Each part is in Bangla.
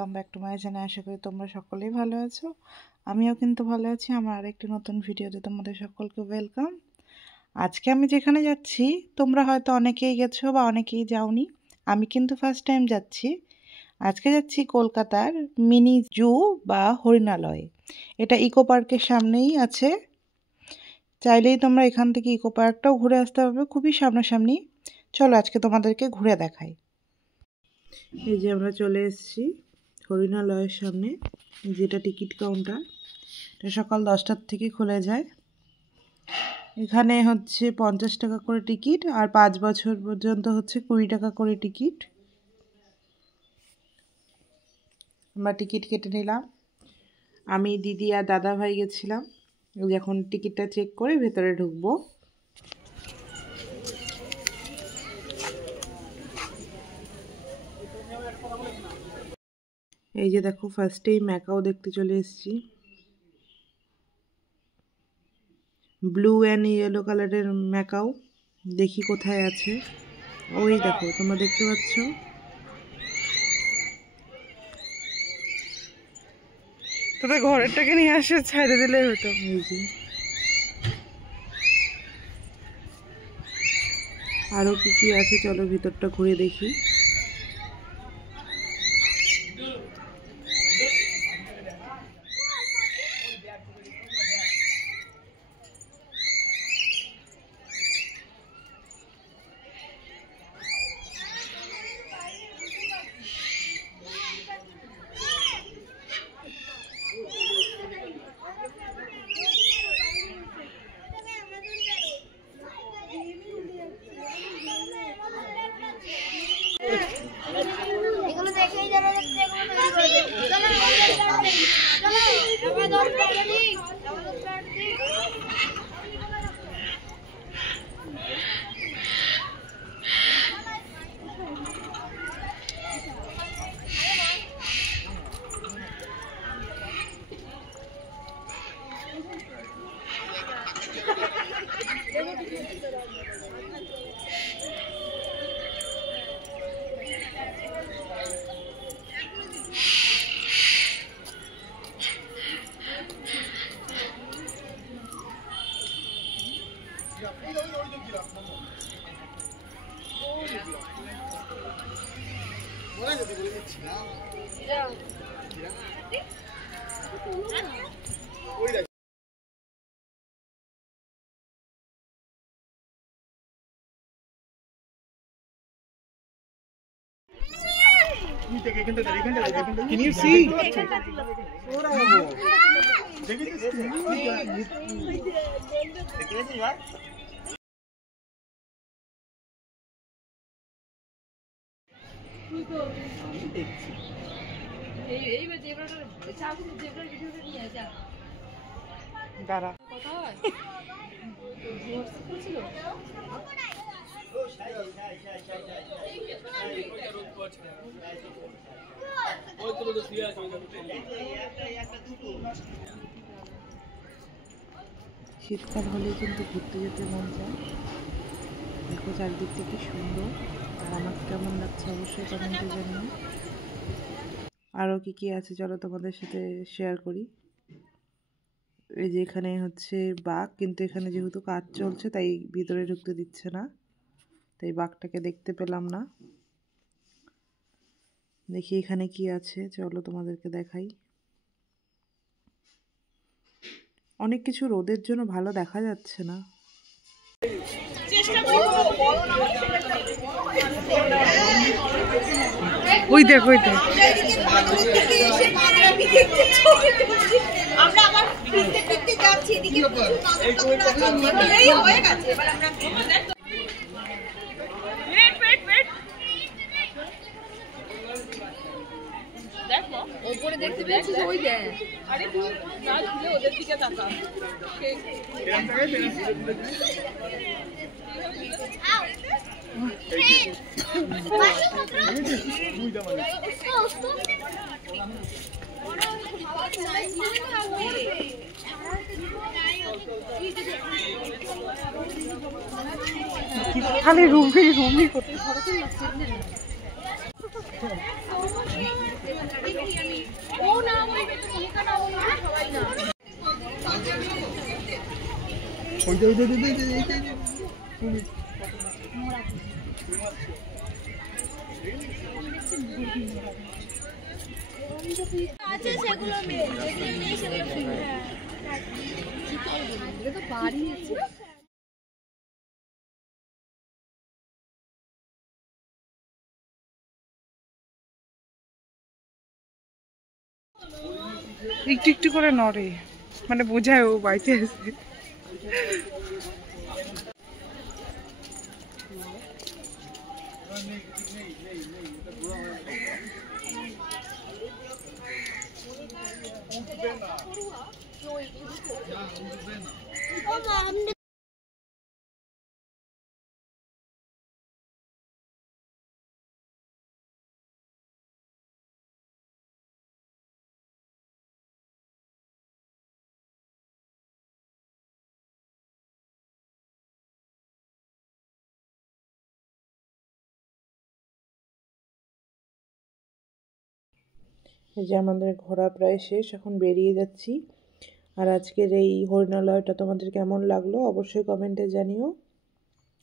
Welcome back to my channel. আশা করি তোমরা সকলেই ভালো আছো, আমিও কিন্তু ভালো আছি। আমার আরেকটি নতুন ভিডিওতে তোমাদের সকলকে ওয়েলকাম। আজকে আমি যেখানে যাচ্ছি তোমরা হয়তো অনেকেই গেছো বা অনেকেই যাওনি, আমি কিন্তু ফার্স্ট টাইম যাচ্ছি। আজকে যাচ্ছি কলকাতার মিনি জু বা হরিণালয়। এটা ইকো পার্কের সামনেই আছে, চাইলেই তোমরা এখান থেকে ইকো পার্কটাও ঘুরে আসতে পারবে, খুবই সামনাসামনি। চলো আজকে তোমাদেরকে ঘুরে দেখাই। এই যে আমরা চলে এসেছি হরিণালয়ের সামনে, যেটা টিকিট কাউন্টার। এটা সকাল 10টার থেকে খুলে যায়। এখানে হচ্ছে 50 টাকা করে টিকিট, আর 5 বছর পর্যন্ত হচ্ছে 20 টাকা করে টিকিট। আমরা টিকিট কেটে নিলাম, আমি দিদি আর দাদা ভাই গেছিলাম। এখন টিকিটটা চেক করে ভেতরে ঢুকবো। এই যে দেখো, ফার্স্টেই ম্যাকাও দেখতে চলে এসেছি। ব্লু অ্যান্ড ইয়েলো কালারের ম্যাকাও, দেখি কোথায় আছে। ওই দেখো, তোমরা দেখতে পাচ্ছ। তোদের ঘরেরটাকে নিয়ে আসে ছাইড়ে দিলেই হতো। এই যে আরো কি কি আছে, চলো ভিতরটা ঘুরে দেখি। Can you see? দাঁড়া, শীতকাল হলেই কিন্তু ঘুরতে যেতে মন চায়। দেখো চারদিকটা কি সুন্দর, আর আমাকে কেমন লাগছে অবশ্যই কমেন্টে জানিও। আরও কি কি আছে চলো তোমাদের সাথে শেয়ার করি। এই যে এখানে হচ্ছে বাঘ, কিন্তু এখানে যেহেতু কাজ চলছে তাই ভিতরে ঢুকতে দিচ্ছে না, তাই বাঘটাকে দেখতে পেলাম না। দেখি এখানে কি আছে, চলো তোমাদেরকে দেখাই। অনেক কিছু রোদের জন্য ভালো দেখা যাচ্ছে না। ওই দেখ, ওই দেখ, আমরা আবার ফিরতে ফিরতে যাচ্ছি, এদিকে হয়ে গেছে। এবার আমরা ওপরে দেখতে পেয়েছিস, ওই দেখ। আরে তুই না ঝুলে ওদের দিকে তাকা। খালি রুমি রুমি করতে আছে সেগুলো নেই, যেগুলো নেই সেগুলো ফ্রি। হ্যাঁ, এটা তো বাড়ি আছে। একটু একটু করে নড়ে, মানে বোঝায় ও বাড়িতে এসে। ও মা, আমি এই যে আমাদের ঘোরা প্রায় শেষ, এখন বেরিয়ে যাচ্ছি। আর আজকের এই হরিণালয়টা তোমাদের কেমন লাগলো অবশ্যই কমেন্টে জানিও।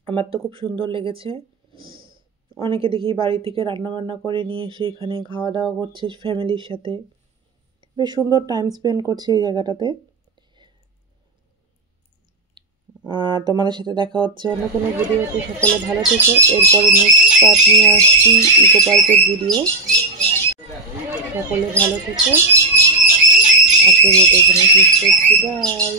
আমার তো খুব সুন্দর লেগেছে। অনেকে দেখি বাড়ি থেকে রান্নাবান্না করে নিয়ে এসে এখানে খাওয়া দাওয়া করছে ফ্যামিলির সাথে, বেশ সুন্দর টাইম স্পেন্ড করছে এই জায়গাটাতে। আর তোমাদের সাথে দেখা হচ্ছে অন্য কোনো ভিডিওতে। সকলে ভালো থেকো। এরপরে নেক্সট পার্ট নিয়ে আসছি ইকো পার্কের ভিডিও। সকলে ভালো থেকো। আজকের ভিডিও এখানে শেষ করছি। বাই।